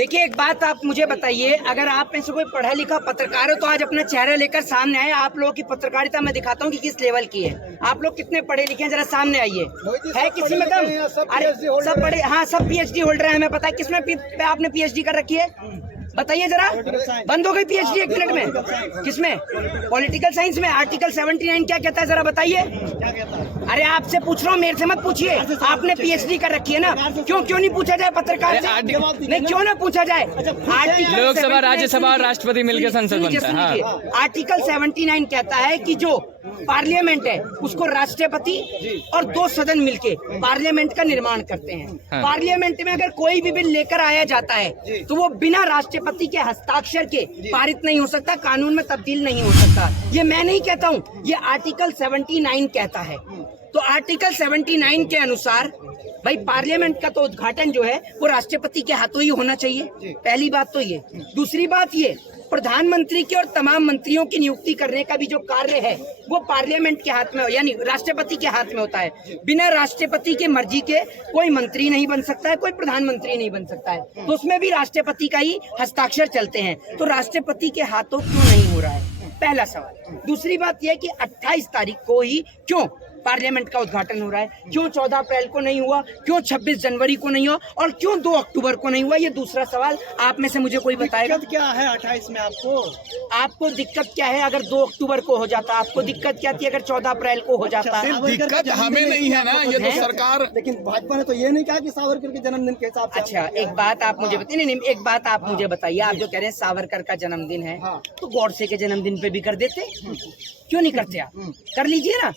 देखिए एक बात आप मुझे बताइए, अगर आप में से कोई पढ़ा लिखा पत्रकार हो तो आज अपना चेहरा लेकर सामने आए। आप लोगों की पत्रकारिता मैं दिखाता हूँ कि किस लेवल की है। आप लोग कितने पढ़े लिखे हैं, जरा सामने आइए। है किसी में दम? अरे सब पढ़े, हाँ सब पीएचडी होल्डर है, हमें पता है। किसमें आपने पीएचडी कर रखी है बताइए जरा। बंद हो गई पीएचडी 1 मिनट में। किसमें? पॉलिटिकल साइंस में। आर्टिकल 79 क्या कहता है जरा बताइए। अरे आपसे पूछ रहा हूँ, मेरे से मत पूछिए। आपने पीएचडी कर रखी है ना, क्यों नहीं पूछा जाए पत्रकार से? नहीं क्यों ना पूछा जाए? लोकसभा, राज्यसभा, राष्ट्रपति मिलकर संसद बनता है। आर्टिकल 79 कहता है कि जो पार्लियामेंट है उसको राष्ट्रपति और 2 सदन मिलके पार्लियामेंट का निर्माण करते हैं। पार्लियामेंट में अगर कोई भी बिल लेकर आया जाता है तो वो बिना राष्ट्रपति के हस्ताक्षर के पारित नहीं हो सकता, कानून में तब्दील नहीं हो सकता। ये मैं नहीं कहता हूँ, ये आर्टिकल 79 कहता है। तो आर्टिकल 79 के अनुसार भाई पार्लियामेंट का तो उद्घाटन जो है वो राष्ट्रपति के हाथों ही होना चाहिए। पहली बात तो ये। दूसरी बात ये, प्रधानमंत्री की और तमाम मंत्रियों की नियुक्ति करने का भी जो कार्य है वो पार्लियामेंट के हाथ में, यानी राष्ट्रपति के हाथ में होता है। बिना राष्ट्रपति के मर्जी के कोई मंत्री नहीं बन सकता है, कोई प्रधानमंत्री नहीं बन सकता है। तो उसमें भी राष्ट्रपति का ही हस्ताक्षर चलते हैं। तो राष्ट्रपति के हाथों क्यों नहीं हो रहा है, पहला सवाल। दूसरी बात यह कि 28 तारीख को ही क्यों पार्लियामेंट का उद्घाटन हो रहा है, क्यों 14 अप्रैल को नहीं हुआ, क्यों 26 जनवरी को नहीं हुआ और क्यों 2 अक्टूबर को नहीं हुआ? ये दूसरा सवाल आप में से मुझे कोई बताएगा। दिक्कत क्या है 28 में? आपको दिक्कत क्या है अगर 2 अक्टूबर को हो जाता? आपको दिक्कत क्या थी अगर 14 अप्रैल को हो जाता? दिक्कत हमें नहीं है ना, ये तो सरकार। लेकिन भाजपा ने तो ये नहीं कहा कि सावरकर के जन्मदिन के हिसाब से। अच्छा एक बात आप मुझे बताइए, नहीं एक बात आप मुझे बताइए, आप जो कह रहे हैं सावरकर का जन्मदिन है तो गॉडसे के जन्मदिन पे भी कर देते, क्यों नहीं करते? आप कर लीजिए ना।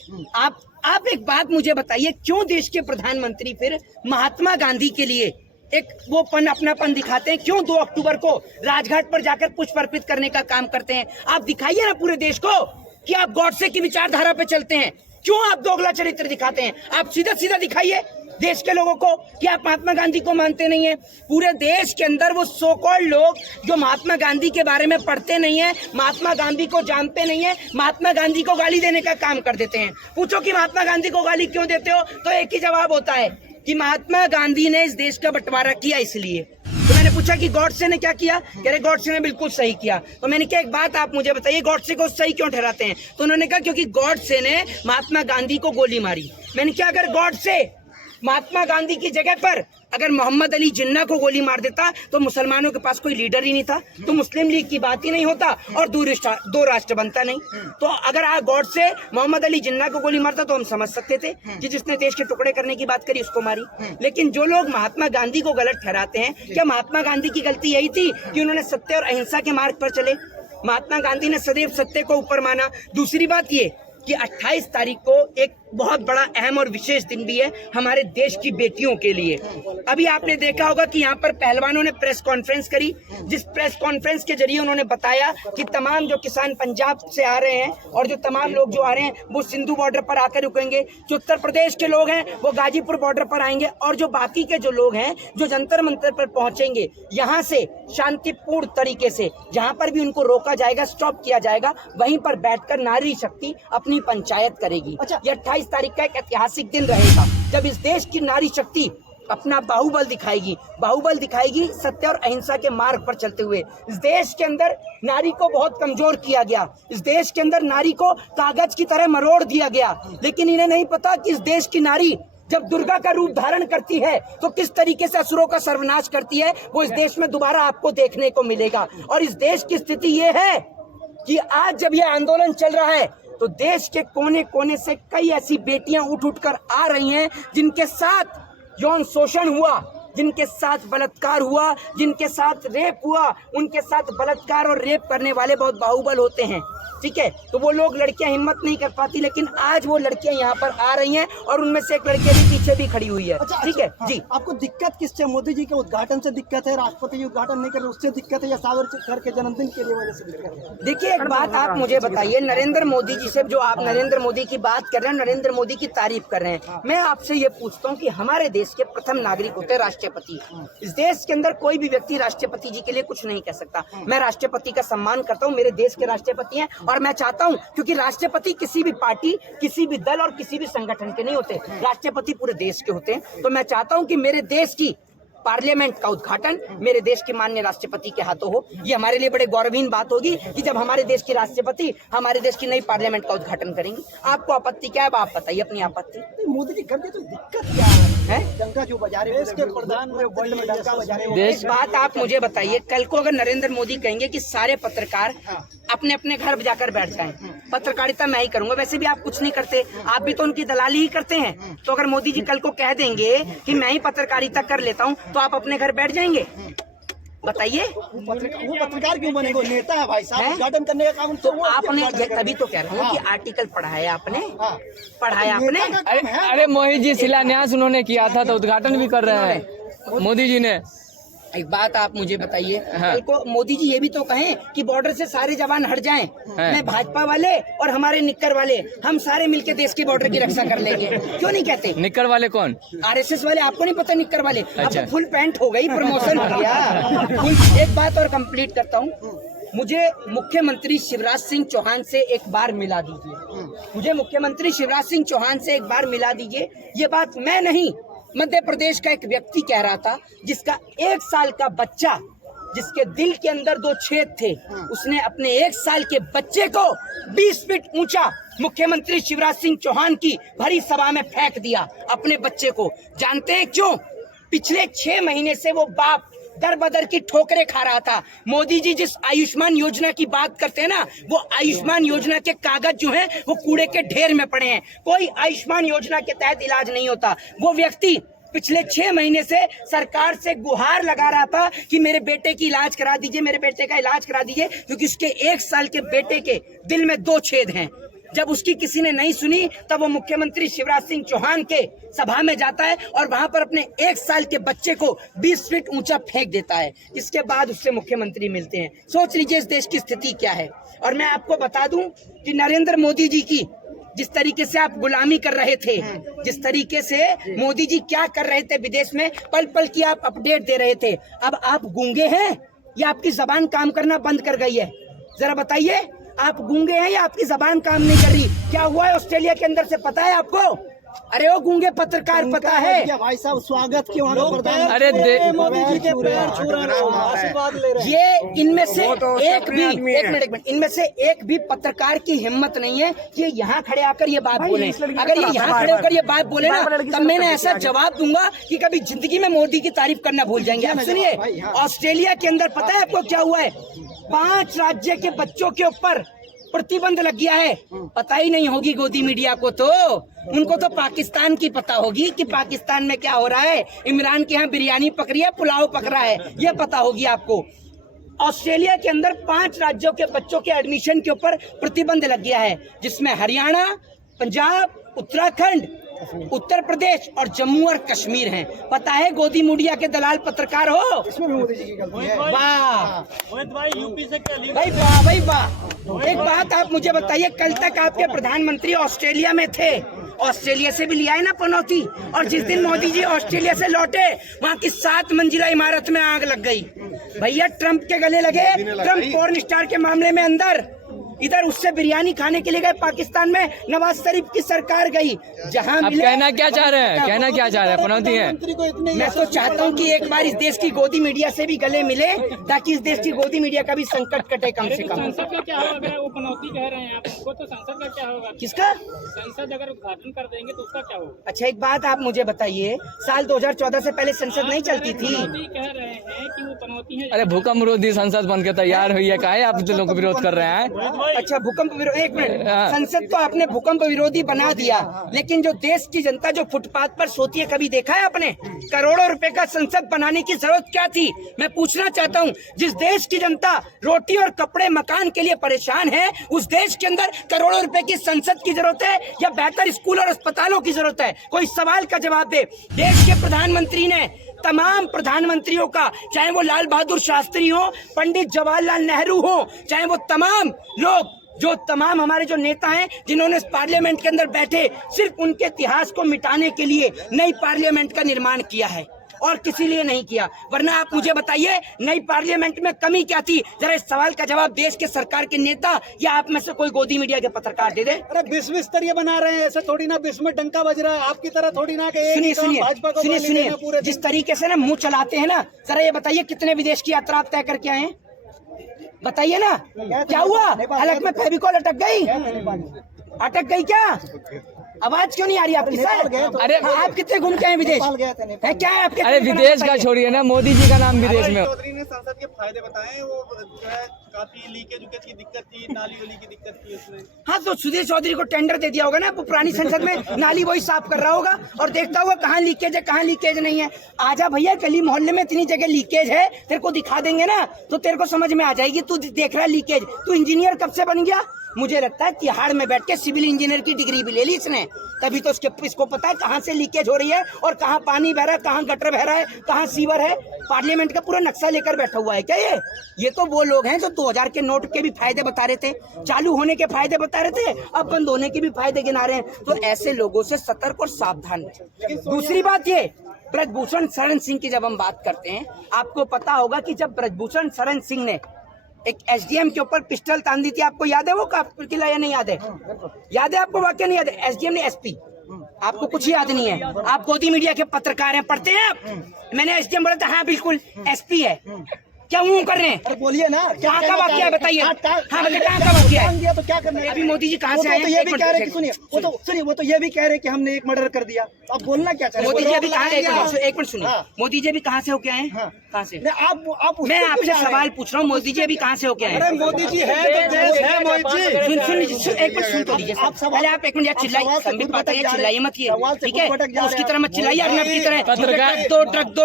आप एक बात मुझे बताइए, क्यों देश के प्रधानमंत्री फिर महात्मा गांधी के लिए एक वो अपनापन दिखाते हैं? क्यों 2 अक्टूबर को राजघाट पर जाकर पुष्प अर्पित करने का काम करते हैं? आप दिखाइए ना पूरे देश को कि आप गॉडसे की विचारधारा पे चलते हैं। क्यों आप दोगला चरित्र दिखाते हैं? आप सीधा सीधा दिखाइए देश के लोगों को कि आप महात्मा गांधी को मानते नहीं है। पूरे देश के अंदर वो सो कॉल्ड लोग जो महात्मा गांधी के बारे में पढ़ते नहीं है, महात्मा गांधी को जानते नहीं है, महात्मा गांधी को गाली देने का काम कर देते हैं। पूछो कि महात्मा गांधी को गाली क्यों देते हो, तो एक ही जवाब होता है कि महात्मा गांधी ने इस देश का बंटवारा किया इसलिए। तो मैंने पूछा कि गॉडसे ने क्या किया? कह रहे गॉडसे ने बिल्कुल सही किया। तो मैंने कहा एक बात आप मुझे बताइए, गॉडसे को सही क्यों ठहराते हैं? तो उन्होंने कहा क्योंकि गॉडसे ने महात्मा गांधी को गोली मारी। मैंने कहा अगर गॉडसे महात्मा गांधी की जगह पर अगर मोहम्मद अली जिन्ना को गोली मार देता तो मुसलमानों के पास कोई लीडर ही नहीं था, तो मुस्लिम लीग की बात ही नहीं होता और 2 राष्ट्र बनता नहीं। तो अगर आप गॉड से मोहम्मद अली जिन्ना को गोली मारता तो हम समझ सकते थे कि जिसने देश के टुकड़े करने की बात करी उसको मारी। लेकिन जो लोग महात्मा गांधी को गलत ठहराते हैं, क्या महात्मा गांधी की गलती यही थी कि उन्होंने सत्य और अहिंसा के मार्ग पर चले? महात्मा गांधी ने सदैव सत्य को ऊपर माना। दूसरी बात ये कि 28 तारीख को एक बहुत बड़ा अहम और विशेष दिन भी है हमारे देश की बेटियों के लिए। अभी आपने देखा होगा कि यहाँ पर पहलवानों ने प्रेस कॉन्फ्रेंस करी, जिस प्रेस कॉन्फ्रेंस के जरिए उन्होंने बताया कि तमाम जो किसान पंजाब से आ रहे हैं और जो तमाम लोग जो आ रहे हैं वो सिंधु बॉर्डर पर आकर रुकेंगे, जो उत्तर प्रदेश के लोग हैं वो गाजीपुर बॉर्डर पर आएंगे और जो बाकी के जो लोग हैं जो जंतर मंतर पर पहुंचेंगे, यहाँ से शांतिपूर्ण तरीके से जहाँ पर भी उनको रोका जाएगा, स्टॉप किया जाएगा, वहीं पर बैठकर नारी शक्ति अपनी पंचायत करेगी। ये 28 तारीख का एक ऐतिहासिक दिन रहेगा जब इस देश की नारी शक्ति अपना बाहुबल दिखाएगी सत्य और अहिंसा के मार्ग पर चलते हुए। इस देश के अंदर नारी को बहुत कमजोर किया गया, इस देश के अंदर नारी को कागज की तरह मरोड़ दिया गया, लेकिन इन्हें नहीं पता कि इस देश की नारी जब दुर्गा का रूप धारण करती है तो किस तरीके से असुरों का सर्वनाश करती है, वो इस देश में दोबारा आपको देखने को मिलेगा। और इस देश की स्थिति ये है कि आज जब यह आंदोलन चल रहा है तो देश के कोने कोने से कई ऐसी बेटियां उठ कर आ रही हैं जिनके साथ यौन शोषण हुआ, जिनके साथ बलात्कार हुआ, जिनके साथ रेप हुआ। उनके साथ बलात्कार और रेप करने वाले बहुत बाहुबल होते हैं, ठीक है? तो वो लोग, लड़कियां हिम्मत नहीं कर पाती, लेकिन आज वो लड़कियां यहाँ पर आ रही हैं और उनमें से एक लड़की भी पीछे भी खड़ी हुई है। ठीक है जी। आपको दिक्कत किससे? मोदी जी के उद्घाटन से दिक्कत है, राष्ट्रपति जी उद्घाटन नहीं कर रहे उससे दिक्कत है, या सावरकर के जन्मदिन के लिए वजह से दिक्कत है? देखिए एक बात आप मुझे बताइए, नरेंद्र मोदी जी से जो आप नरेंद्र मोदी की बात कर रहे हैं, नरेंद्र मोदी की तारीफ कर रहे हैं, मैं आपसे ये पूछता हूँ कि हमारे देश के प्रथम नागरिक होते हैं राष्ट्रपति। इस देश के अंदर कोई भी व्यक्ति राष्ट्रपति जी के लिए कुछ नहीं कह सकता। मैं राष्ट्रपति का सम्मान करता हूँ, मेरे देश के राष्ट्रपति हैं और मैं चाहता हूँ, क्योंकि राष्ट्रपति किसी भी पार्टी, किसी भी दल और किसी भी संगठन के नहीं होते, राष्ट्रपति पूरे देश के होते हैं। तो मैं चाहता हूँ कि मेरे देश की पार्लियामेंट का उद्घाटन मेरे देश के माननीय राष्ट्रपति के हाथों हो। ये हमारे लिए बड़े गौरवहीन बात होगी कि जब हमारे देश के राष्ट्रपति हमारे देश की नई पार्लियामेंट का उद्घाटन करेंगे। आपको आपत्ति क्या है, आप बताइए अपनी आपत्ति। मोदी जी कर दे तो दिक्कत क्या है? डंका जो बजा रहे, देश के प्रधानमंत्री में डंका बजा रहे। इस बात आप मुझे बताइए, कल को अगर नरेंद्र मोदी कहेंगे कि सारे पत्रकार अपने अपने घर जाकर बैठ जाएं, पत्रकारिता मैं ही करूंगा, वैसे भी आप कुछ नहीं करते, आप भी तो उनकी दलाली ही करते हैं, तो अगर मोदी जी कल को कह देंगे कि मैं ही पत्रकारिता कर लेता हूं, तो आप अपने घर बैठ जाएंगे? बताइए। वो पत्रकार क्यों बनेगा? नेता है भाई साहब, उद्घाटन करने का काम तो आपने, तभी तो कह रहा हूँ कि आर्टिकल पढ़ाया आपने, पढ़ाया आपने। अरे मोहित जी, शिलान्यास उन्होंने किया था तो उद्घाटन भी कर रहे हैं मोदी जी ने। एक बात आप मुझे बताइए, कल को मोदी जी ये भी तो कहें कि बॉर्डर से सारे जवान हट जाएं, मैं भाजपा वाले और हमारे निक्कर वाले हम सारे मिलके देश के बॉर्डर की रक्षा कर लेंगे, क्यों नहीं कहते? निक्कर वाले कौन? आरएसएस वाले, आपको नहीं पता निक्कर वाले? अच्छा। अब फुल पैंट हो गई, प्रमोशन हो गया। एक बात और कंप्लीट करता हूँ, मुझे मुख्यमंत्री शिवराज सिंह चौहान से एक बार मिला दीजिए, मुझे मुख्यमंत्री शिवराज सिंह चौहान से एक बार मिला दीजिए। ये बात मैं नहीं, मध्य प्रदेश का एक व्यक्ति कह रहा था, जिसका 1 साल का बच्चा, जिसके दिल के अंदर 2 छेद थे, उसने अपने 1 साल के बच्चे को 20 फीट ऊंचा मुख्यमंत्री शिवराज सिंह चौहान की भरी सभा में फेंक दिया, अपने बच्चे को। जानते हैं क्यों? पिछले 6 महीने से वो बाप दर बदर की ठोकरें खा रहा था। मोदी जी जिस आयुष्मान योजना की बात करते हैं ना, वो आयुष्मान योजना के कागज जो हैं वो कूड़े के ढेर में पड़े हैं। कोई आयुष्मान योजना के तहत इलाज नहीं होता। वो व्यक्ति पिछले 6 महीने से सरकार से गुहार लगा रहा था कि मेरे बेटे की इलाज करा दीजिए, मेरे बेटे का इलाज करा दीजिए, क्योंकि उसके 1 साल के बेटे के दिल में 2 छेद हैं। जब उसकी किसी ने नहीं सुनी, तब वो मुख्यमंत्री शिवराज सिंह चौहान के सभा में जाता है और वहां पर अपने 1 साल के बच्चे को 20 फीट ऊंचा फेंक देता है। इसके बाद उससे मुख्यमंत्री मिलते हैं। सोच लीजिए इस देश की स्थिति क्या है। और मैं आपको बता दूं कि नरेंद्र मोदी जी की जिस तरीके से आप गुलामी कर रहे थे, जिस तरीके से मोदी जी क्या कर रहे थे विदेश में, पल पल की आप अपडेट दे रहे थे, अब आप गूंगे हैं या आपकी जबान काम करना बंद कर गई है? जरा बताइए, आप गूंगे हैं या आपकी जबान काम नहीं कर रही? क्या हुआ है ऑस्ट्रेलिया के अंदर से पता है आपको? अरे वो गूंगे पत्रकार पता है? भाई साहब स्वागत क्यों? अरे मोदी जी के पैर छू रहे हैं, आशीर्वाद ले रहे हैं। ये इनमें से एक भी, एक मिनट, इनमें से एक भी पत्रकार की हिम्मत नहीं है कि यहाँ खड़े आकर ये बात बोले। अगर ये यहाँ खड़े होकर ये बात बोले ना, तब मैंने ऐसा जवाब दूंगा कि कभी जिंदगी में मोदी की तारीफ करना भूल जाएंगे। अब सुनिए, ऑस्ट्रेलिया के अंदर पता है आपको क्या हुआ है? 5 राज्य के बच्चों के ऊपर प्रतिबंध लग गया है। पता ही नहीं होगी गोदी मीडिया को, तो उनको तो पाकिस्तान की पता होगी कि पाकिस्तान में क्या हो रहा है। इमरान के यहाँ बिरयानी पक रही है, पुलाव पक रहा है, ये पता होगी आपको। ऑस्ट्रेलिया के अंदर 5 राज्यों के बच्चों के एडमिशन के ऊपर प्रतिबंध लग गया है, जिसमें हरियाणा, पंजाब, उत्तराखंड, उत्तर प्रदेश और जम्मू और कश्मीर हैं। पता है गोदी मीडिया के दलाल पत्रकार हो? इसमें भी मोदी जी की गलती है। वाह भाई, वाह भाई वाह। एक बात आप मुझे बताइए, कल तक आपके प्रधानमंत्री ऑस्ट्रेलिया में थे, ऑस्ट्रेलिया से भी लिया है ना पनौती, और जिस दिन मोदी जी ऑस्ट्रेलिया से लौटे, वहाँ की 7 मंजिला इमारत में आग लग गई। भैया ट्रंप के गले लगे, ट्रंप पॉर्न स्टार के मामले में अंदर, इधर उससे बिरयानी खाने के लिए गए पाकिस्तान में, नवाज शरीफ की सरकार गई। जहां आप कहना क्या चाह रहे हैं? कहना क्या चाह रहे हैं? पनौती है। मैं तो चाहता हूं कि एक बार इस देश की गोदी मीडिया से भी गले मिले, ताकि इस देश की गोदी मीडिया का भी संकट कटे कम से कम। संसद का क्या होगा? अगर वो पनौती कह रहे हैं आप उनको, तो संसद का क्या होगा? किसका? संसद अगर उद्घाटन कर देंगे तो उसका क्या होगा? अच्छा एक बात आप मुझे बताइए, साल 2014 से पहले संसद नहीं चलती थी? कह रहे हैं कि वो पनौती है। अरे भूकंप विरोधी संसद बन के तैयार हुई है, काहे आप लोग विरोध कर रहे हैं? अच्छा भूकंप विरोधी, एक मिनट, संसद तो आपने भूकंप विरोधी बना दिया, लेकिन जो देश की जनता जो फुटपाथ पर सोती है, कभी देखा है आपने? करोड़ों रुपए का संसद बनाने की जरूरत क्या थी? मैं पूछना चाहता हूँ, जिस देश की जनता रोटी और कपड़े मकान के लिए परेशान है, उस देश के अंदर करोड़ों रुपए की संसद की जरूरत है या बेहतर स्कूल और अस्पतालों की जरूरत है? कोई सवाल का जवाब दे। देश के प्रधानमंत्री ने तमाम प्रधानमंत्रियों का, चाहे वो लाल बहादुर शास्त्री हो, पंडित जवाहरलाल नेहरू हो, चाहे वो तमाम लोग, जो तमाम हमारे जो नेता हैं जिन्होंने इस पार्लियामेंट के अंदर बैठे, सिर्फ उनके इतिहास को मिटाने के लिए नई पार्लियामेंट का निर्माण किया है। और किसी लिए नहीं किया। वरना आप मुझे बताइए नई पार्लियामेंट में कमी क्या थी? जरा इस सवाल का जवाब देश के सरकार के नेता या आप में से कोई गोदी मीडिया के पत्रकार दे दे। अरे विश्व स्तरीय बना रहे हैं, ऐसे थोड़ी ना विश्व में डंका बज रहा है, आपकी तरह थोड़ी ना कि सुनिए एक ही काम भाजपा को सुनिए गाली सुनिए देना पूरे जिस तरीके से ना मुंह चलाते हैं ना, जरा ये बताइए कितने विदेश की यात्रा आप तय करके आए हैं? बताइए ना, क्या हुआ? हलक में फेविकॉल अटक गई? अटक गई क्या? आवाज क्यों नहीं आ रही आपकी सर? अरे आप कितने घूम के आए विदेश? नेपाल गए थे, नेपाल। है क्या है आपके? अरे विदेश का छोड़िए ना, मोदी जी का नाम विदेश में। चौधरी ने संसद के फायदे बताए, वो जो है काफी लीकेज की दिक्कत थी, नाली वाली की दिक्कत थी उसमें। हाँ तो सुधीर चौधरी को टेंडर दे दिया होगा ना, वो पुरानी संसद में नाली वही साफ कर रहा होगा और देखता होगा कहाँ लीकेज है कहाँ लीकेज नहीं है। आजा भैया, गली मोहल्ले में इतनी जगह लीकेज है, तेरे को दिखा देंगे ना तो तेरे को समझ में आ जाएगी। तू देख रहा है लीकेज, तू इंजीनियर कब से बन गया? मुझे लगता है तिहाड़ में बैठ के सिविल इंजीनियर की डिग्री भी ले ली इसने, तभी तो इसको पता है कहाँ से लीकेज हो रही है और कहाँ पानी बह रहा है, कहाँ गटर बह रहा है, कहाँ सीवर है। पार्लियामेंट का पूरा नक्शा लेकर बैठा हुआ है क्या ये तो वो लोग हैं जो 2000 के नोट के भी फायदे बता रहे थे, चालू होने के फायदे बता रहे थे, अब बंद होने के भी फायदे गिना रहे हैं। तो ऐसे लोगों से सतर्क और सावधान रहें। दूसरी बात ये, ब्रजभूषण शरण सिंह की जब हम बात करते हैं, आपको पता होगा कि जब ब्रजभूषण शरण सिंह ने एक एसडीएम के ऊपर पिस्टल तान दी थी, आपको याद है वो किला या नहीं याद है? याद है आपको? वाक्य नहीं याद है? एसडीएम ने एसपी, आपको कुछ याद नहीं है? आप गोदी मीडिया के पत्रकार हैं, पढ़ते हैं आप? मैंने एसडीएम बोला था, हाँ बिल्कुल एसपी है। क्या मुंह कर रहे हैं? अरे बोलिए ना, कहाँ का वाक्य है बताइए? हाँ बताइए कहाँ का वाक्य है? तो क्या करना है? अभी मोदी जी कहाँ से आए हैं? तो ये भी कह रहे कि सुनिए, वो तो ये भी कह रहे कि हमने एक मर्डर कर दिया। अब बोलना क्या चाह रहे हैं? मोदी जी अभी कहाँ? एक मिनट सुनिए, मोदी जी अभी कहाँ से होके आए हैं? हाँ। कहाँ से? आप मैं आपसे सवाल पूछ रहा हूँ, मोदी जी अभी कहाँ से होके आए हैं? मोदी जी है तो देश है मोदी जी। एक मिनट सुन तो लीजिए। पहले आप एक मिनट यार चिल्लाइए, संबित बात है, चिल्लाइए मत ये, ठीक है? उसकी तरह मत चिल्लाइए, अर्नब की तरह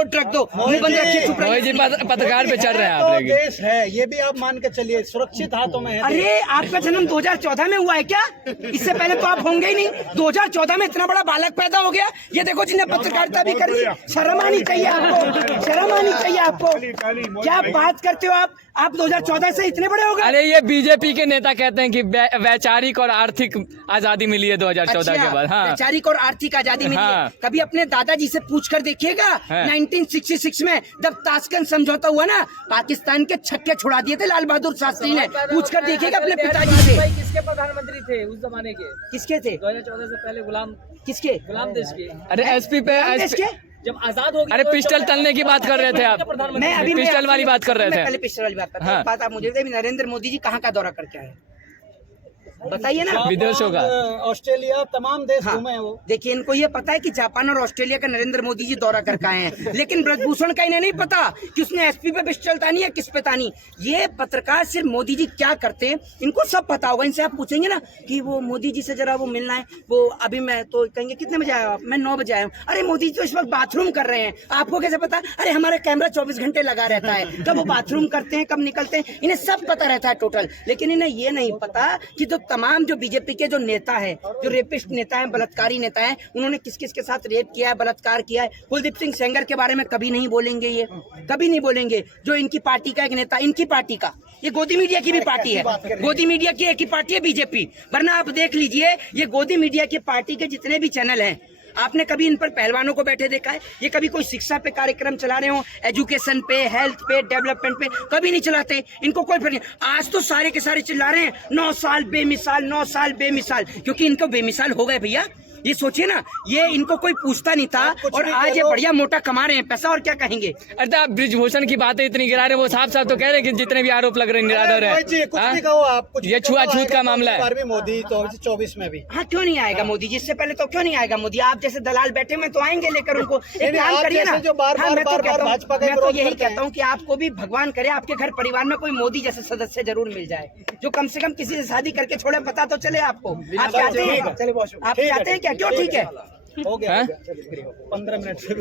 ट्रक दो मुंह बंद रखिए, चुप मोदी जी रहिए। पत्रकार पे चढ़ रहे हैं आप लेकिन। देश है, ये भी आप मान के चलिए, सुरक्षित हाथों में है। अरे आपका जन्म 2014 में हुआ है क्या? इससे पहले तो आप होंगे ही नहीं। 2014 में इतना बड़ा बालक पैदा हो गया, ये देखो जिन्हें पत्रकारिता भी कर दी। शर्म आनी चाहिए आपको, शर्म आनी चाहिए आपको। क्या बात करते हो आप 2014 से इतने बड़े हो गए? अरे ये बीजेपी के नेता कहते हैं कि वैचारिक और आर्थिक आजादी मिली है 2014 के बाद। हाँ, वैचारिक और आर्थिक आजादी मिली है। हाँ। कभी अपने दादाजी से पूछ कर देखिएगा, 1966 में जब ताशकंद समझौता हुआ ना, पाकिस्तान के छक्के छुड़ा दिए थे लाल बहादुर शास्त्री ने। पूछ कर देखिएगा अपने पिताजी से। किसके प्रधानमंत्री थे उस जमाने के? किसके थे? 2014 से पहले गुलाम देश के। अरे एसपी पे देश के? जब आजाद हो गए, अरे पिस्टल तलने की बात कर रहे थे आप, पिस्टल वाली बात कर रहे थे। पहले पिस्टल वाली बात हाँ। बात आप मुझे बताइए, नरेंद्र मोदी जी कहाँ का दौरा करके आए? बताइए ना। विदेशों का, ऑस्ट्रेलिया, तमाम देश घूमे हैं वो। देखिए इनको ये पता है कि जापान और ऑस्ट्रेलिया का नरेंद्र मोदी जी दौरा करके आए हैं, लेकिन ब्रजभूषण का इन्हें नहीं पता कि उसने एसपी पे पिस्टल तानी है, किस पे तानी। ये पत्रकार सिर्फ मोदी जी क्या करते हैं इनको सब पता होगा। इनसे आप पूछेंगे ना कि वो मोदी जी से जरा वो मिलना है, वो अभी मैं तो कहेंगे कितने बजे आया? मैं 9 बजे आया हूँ। अरे मोदी जी तो इस वक्त बाथरूम कर रहे हैं, आपको कैसे पता? अरे हमारा कैमरा 24 घंटे लगा रहता है, कब वो बाथरूम करते हैं कब निकलते हैं, इन्हें सब पता रहता है टोटल। लेकिन इन्हें ये नहीं पता कि जो तमाम जो बीजेपी के जो नेता है, जो रेपिस्ट नेता है, बलात्कारी नेता है, उन्होंने किस किस के साथ रेप किया है, बलात्कार किया है। कुलदीप सिंह सेंगर के बारे में कभी नहीं बोलेंगे, ये कभी नहीं बोलेंगे। जो इनकी पार्टी का एक नेता, इनकी पार्टी का, ये गोदी मीडिया की भी पार्टी है, गोदी मीडिया की एक ही पार्टी है बीजेपी। वरना आप देख लीजिए, ये गोदी मीडिया की पार्टी के जितने भी चैनल हैं, आपने कभी इन पर पहलवानों को बैठे देखा है? ये कभी कोई शिक्षा पे कार्यक्रम चला रहे हो, एजुकेशन पे, हेल्थ पे, डेवलपमेंट पे? कभी नहीं चलाते, इनको कोई फर्क नहीं। आज तो सारे के सारे चिल्ला रहे हैं 9 साल बेमिसाल, 9 साल बेमिसाल, क्योंकि इनको बेमिसाल हो गए भैया। ये सोचिए ना, ये इनको कोई पूछता नहीं था और आज ये बढ़िया मोटा कमा रहे हैं पैसा, और क्या कहेंगे? अरे आप ब्रिजभूषण की बातें इतनी गिरा रहे हैं, वो साफ साफ तो कह रहे हैं कि जितने भी आरोप लग रहे हैं निराधार है। ये छुआछूत का मामला है। मोदी 24 में भी। हाँ क्यों नहीं आएगा मोदी जी? इससे पहले तो क्यों नहीं आएगा मोदी? आप जैसे दलाल बैठे में तो आएंगे लेकर उनको। एक काम करिए ना, मैं तो यही कहता हूँ कि आपको भी भगवान करे आपके घर परिवार में कोई मोदी जैसे सदस्य जरूर मिल जाए, जो कम से कम किसी से शादी करके छोड़े, पता तो चले आपको। आप चाहते हैं? आप चाहते हैं क्या? क्यों? ठीक है, हो गया 15 मिनट से